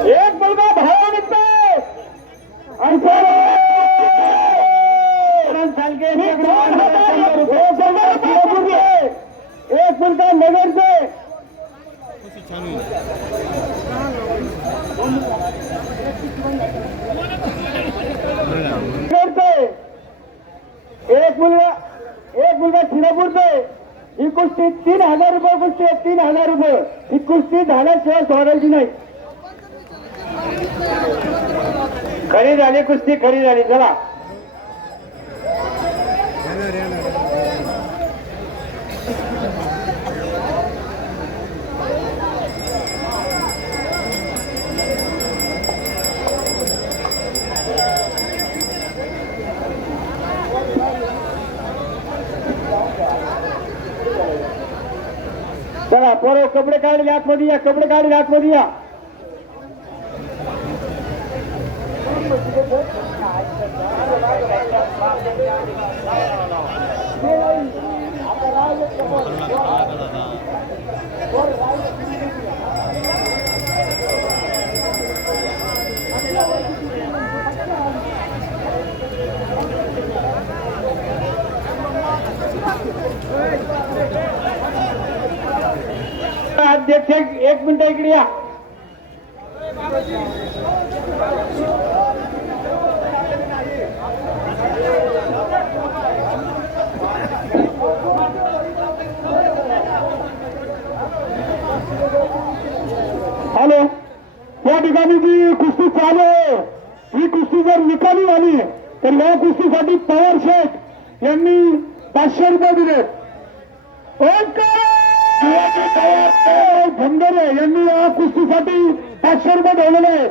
एक मुलगा रुपये. पूर्वी. एक मुलगा नगरचे. एक मुलगा एक मुलगा शिरापूरचे ही कुस्ती तीन हजार रुपये कुस्ती तीन हजार रुपये. ही कुस्ती झाल्याशिवाय सोडायची नाही. खरी झाली कुस्ती खरी झाली. चला. चला पोरं कपडे काढले आतमध्ये या कपडे काढले आतमध्ये या. अध्यक्ष एक मिनिट इकडे जर निकाली आली तर या कुस्तीसाठी पवार शेठ यांनी पाचशे रुपये दिले. भंडारे यांनी या कुस्तीसाठी पाचशे रुपये ठेवलेले आहेत.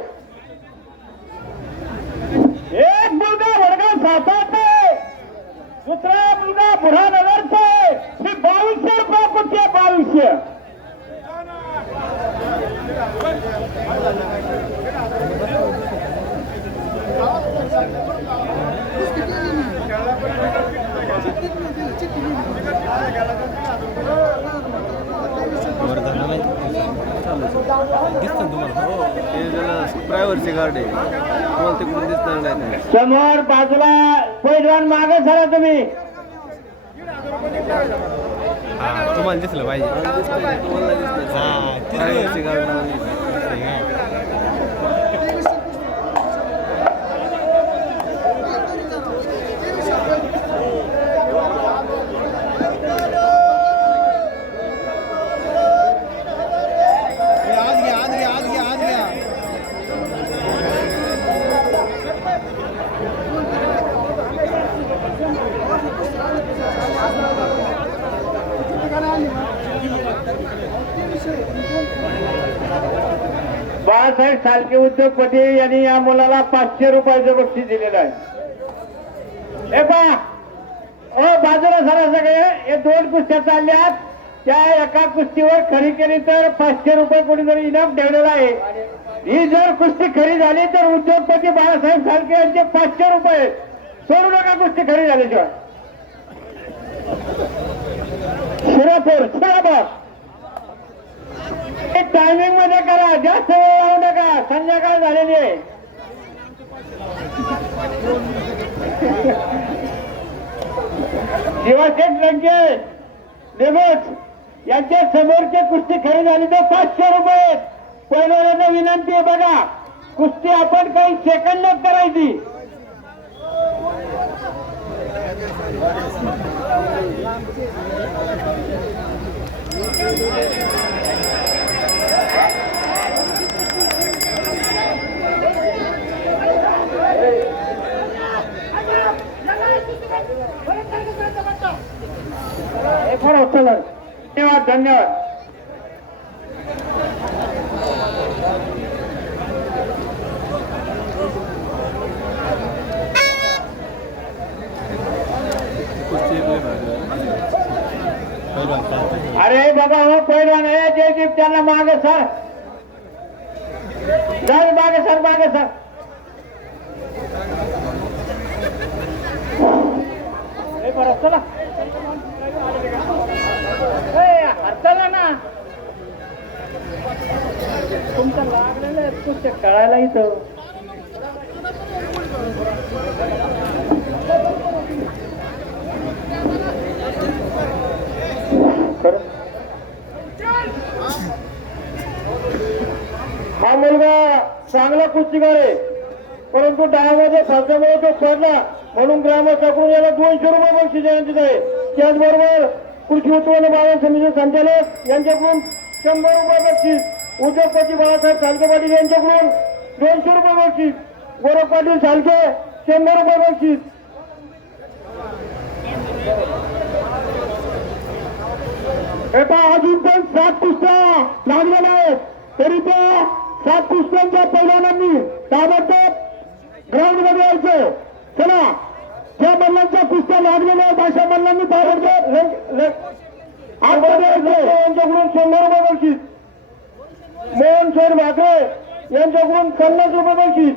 एक मुलगा वर्ग सातारचे दुसरा मुलगा बुढानगरचे ही बावीसशे रुपये कुस्ती आहे बावीसशे दिसतं तुम्हाला हो ते त्याला गार्ड आहे तुम्हाला तिकडून दिसणार नाही समोर बाजूला पैलवान मागे झाला तुम्ही. तुम्हाला दिसलं पाहिजे. तुम्हाला दिसलं गार्ड बाळासाहेब सालके उद्योगपती यांनी या मुलाला पाचशे रुपयाचं बक्षीस दिलेलं आहे. हे पा ओ बाजूला सरा सगळे हे दोन कुस्त्या चालल्यात. त्या एका कुस्तीवर खरी केली तर पाचशे रुपये कोणीतरी इनाम ठेवलेला आहे. ही जर कुस्ती खरी झाली तर उद्योगपती बाळासाहेब सालके यांचे पाचशे रुपये. सोडू नका कुस्ती खरी झाल्याशिवाय. शिरापूर. शिरापूर टायमिंगमध्ये करा. जास्त वेळ लावू नका. संध्याकाळ झालेली आहे. शिवाशेठ लंके निमोच यांच्या समोरची कुस्ती खरी झाली तर पाचशे रुपये. पहिल्यांदा विनंती आहे बघा. कुस्ती आपण काही सेकंदात करायची हे खरं चला धन्यवाद धन्यवाद कुस्ती एक लय भारी आहे. पहिलवान धन्यवाद. अरे बाबा हो पहिलवान आहे. जयदीप त्यांना मागे सर. सर मागे सर मागे सर. हे बरं चला. आपल्याला लागलेलं कळायला इथं हा मुलगा चांगला कुस्तीगार आहे. परंतु डायामध्ये खर्चामुळे तो पडला. म्हणून ग्रामस्थाकडून याला दोनशे रुपये बक्षीस देण्यात येत आहे. त्याचबरोबर कृषी उत्पन्न बाजार समितीचे संचालक यांच्याकडून शंभर रुपये बक्षीस उद्योगपती बाळासाहेब सालके पाटील यांच्याकडून दोनशे रुपये बक्षीस गोरख पाटील सालके शंभर रुपये बक्षीस. एका अजून पण सात कुस्त्या लागलेल्या आहेत. तरी त्या सात कुस्त्यांच्या पैलवानांनी ताबडतोब ग्राउंडमध्ये यायचं. चला ज्या मल्लांच्या कुस्त्या लागलेल्या आहेत अशा मल्लांनी ताबडतोब आतमध्ये यायचं. यांच्याकडून शेठ भाकरे यांच्याकडून पन्नास रुपये बक्षीस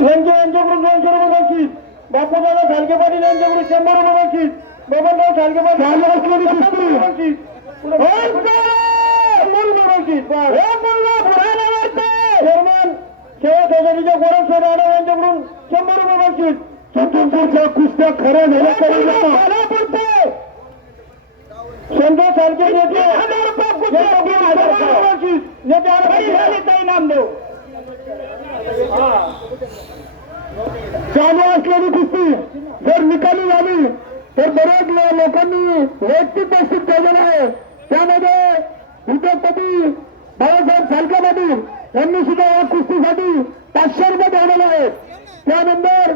यांचे यांच्याकडून दोनशे रुपये बक्षीस बापूदादा सालके पाटील यांच्याकडून शंभर रुपये बक्षीस बबनराव सालके पाटील बक्षीस चेअरमन सेवा सोसायटीच्या गोरख सोनाडे यांच्याकडून शंभर रुपये बक्षीस चतुर्थीच्या कुस्त्या खऱ्या नाही पडते संतोष सारखे नेते हजार रुपये बक्षीस नेते नामदेव चालू असलेली कुस्ती जर निकाली झाली तर बरेच लोकांनी वैयक्तिक प्रस्तुत ठेवलेलं आहे. त्यामध्ये उद्योगपती बाळासाहेब सालके पाटील यांनी सुद्धा या कुस्तीसाठी पाचशे रुपये ठेवलेले आहेत. त्यानंतर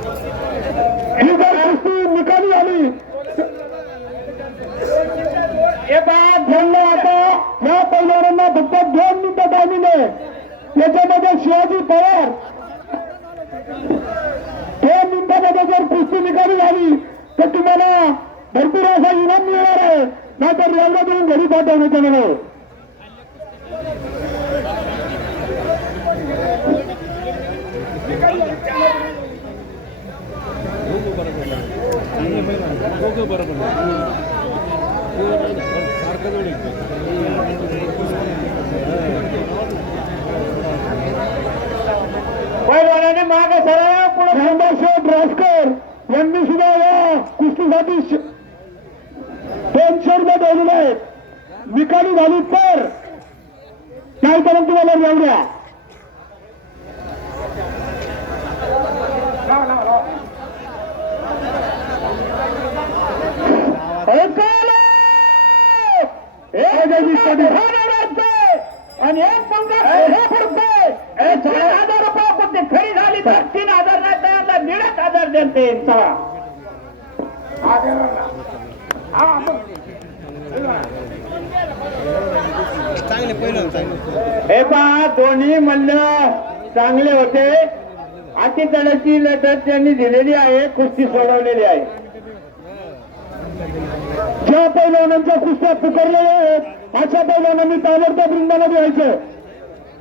ही जर कुस्ती निकाली आली हे बाद झालं आता या पैलवानांना फक्त दोन मिनिटं त्याच्यामध्ये शिवाजी पवार हे मुंबईमध्ये जर कुस्ती निकाली झाली तर तुम्हाला भरपूर असा इनाम मिळणार आहे नाहीतर रेल्वे देऊन घरी पाठवण्यात येणार आहे पैलवानाने पुढे ड्रास्कर यांनी सुद्धा या कुस्तीसाठी दोनशे रुपये ठेवलेले आहेत. निकाली झाली तर काय करून तुम्हाला जाऊ द्या. आणि एक पंधरा रुपये तीन हजार रुपये कुठे खरी झाली तर तीन हजार नाही तर यांना दीडच हजार देते चला चांगले पहिलं चांगले हे पहा दोन्ही मल्ल चांगले होते. अतितळाची लेटर त्यांनी दिलेली आहे कुस्ती सोडवलेली आहे. ज्या पैलवानांच्या कुस्त्या पुकारलेल्या आहेत अशा पैलवानांनी ताबडतोब वृंदाला द्यायचं